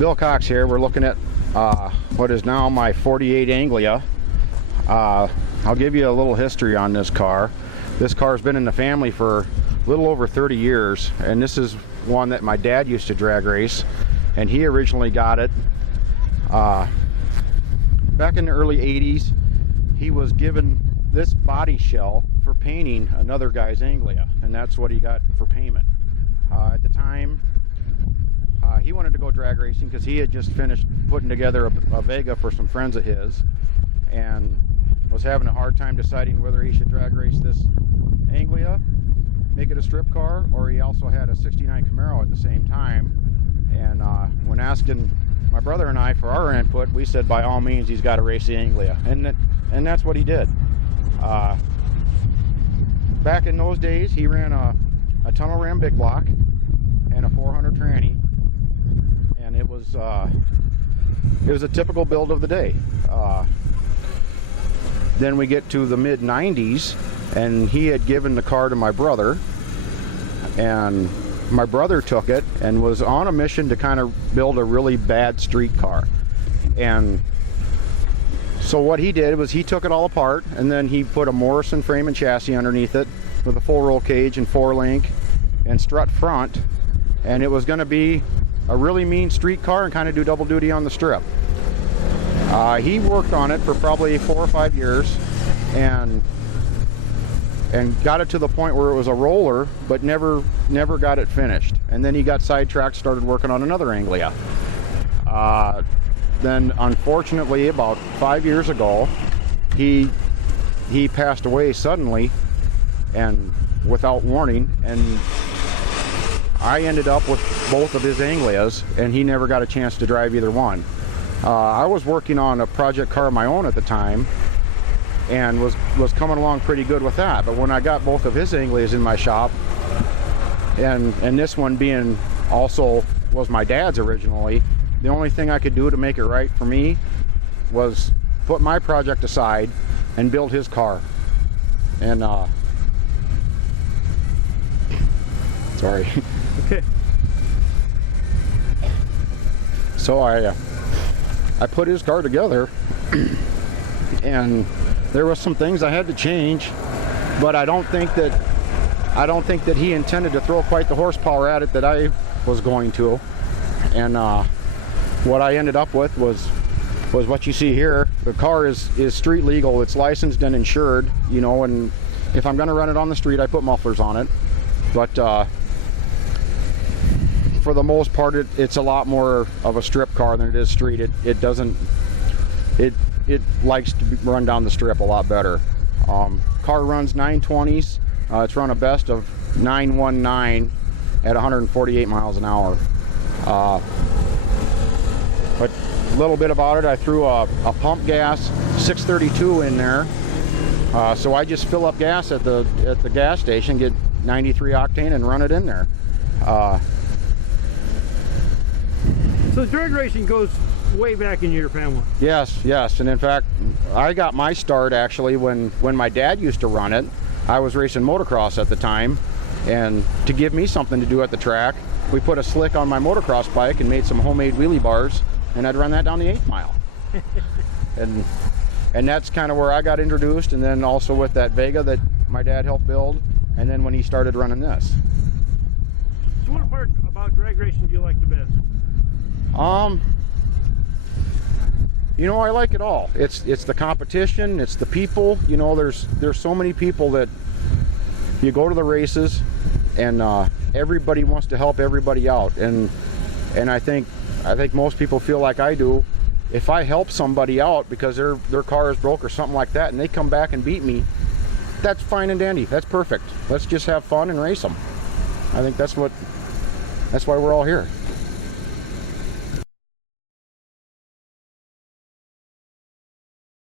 Bill Cox here. We're looking at what is now my 48 Anglia. I'll give you a little history on this car. This car's been in the family for a little over 30 years, and this is one that my dad used to drag race, and he originally got it back in the early 80s. He was given this body shell for painting another guy's Anglia, and that's what he got for payment. At the time, he wanted to go drag racing because he had just finished putting together a Vega for some friends of his, and was having a hard time deciding whether he should drag race this Anglia, make it a strip car, or he also had a 69 Camaro at the same time. And when asking my brother and I for our input, we said by all means he's got to race the Anglia, and that's what he did. Back in those days, he ran a tunnel ram big block and a 400 tranny, and it was a typical build of the day. Then we get to the mid 90s, and he had given the car to my brother, and my brother took it and was on a mission to kind of build a really bad street car. And so what he did was he took it all apart, and then he put a Morrison frame and chassis underneath it with a full roll cage and 4-link and strut front, and it was going to be a really mean street car and kind of do double duty on the strip. He worked on it for probably 4 or 5 years and got it to the point where it was a roller, but never got it finished. And then he got sidetracked, started working on another Anglia. Then unfortunately, about 5 years ago, he passed away suddenly and without warning, and I ended up with both of his Anglias, and he never got a chance to drive either one. I was working on a project car of my own at the time, and was coming along pretty good with that. But when I got both of his Anglias in my shop, and this one being also was my dad's originally, the only thing I could do to make it right for me was put my project aside and build his car. And sorry. Okay. So I put his car together, and there was some things I had to change, but I don't think that he intended to throw quite the horsepower at it that I was going to. And what I ended up with was what you see here. The car is street legal. It's licensed and insured, you know, and if I'm going to run it on the street, I put mufflers on it. But for the most part, it's a lot more of a strip car than it is street. It likes to run down the strip a lot better. Car runs 920s. It's run a best of 919 at 148 miles an hour. But a little bit about it, I threw a pump gas 632 in there. So I just fill up gas at the gas station, get 93 octane, and run it in there. So drag racing goes way back in your family. Yes, and in fact, I got my start actually when my dad used to run it. I was racing motocross at the time, and to give me something to do at the track, we put a slick on my motocross bike and made some homemade wheelie bars, and I'd run that down the 8th mile. and that's kind of where I got introduced, and then also with that Vega that my dad helped build, and then when he started running this. So what part about drag racing do you like the best? You know, I like it all. It's the competition, it's the people. You know, there's so many people that you go to the races, and everybody wants to help everybody out, and I think most people feel like I do. If I help somebody out because their car is broke or something like that, and they come back and beat me, that's fine and dandy. That's perfect. Let's just have fun and race them. I think that's why we're all here.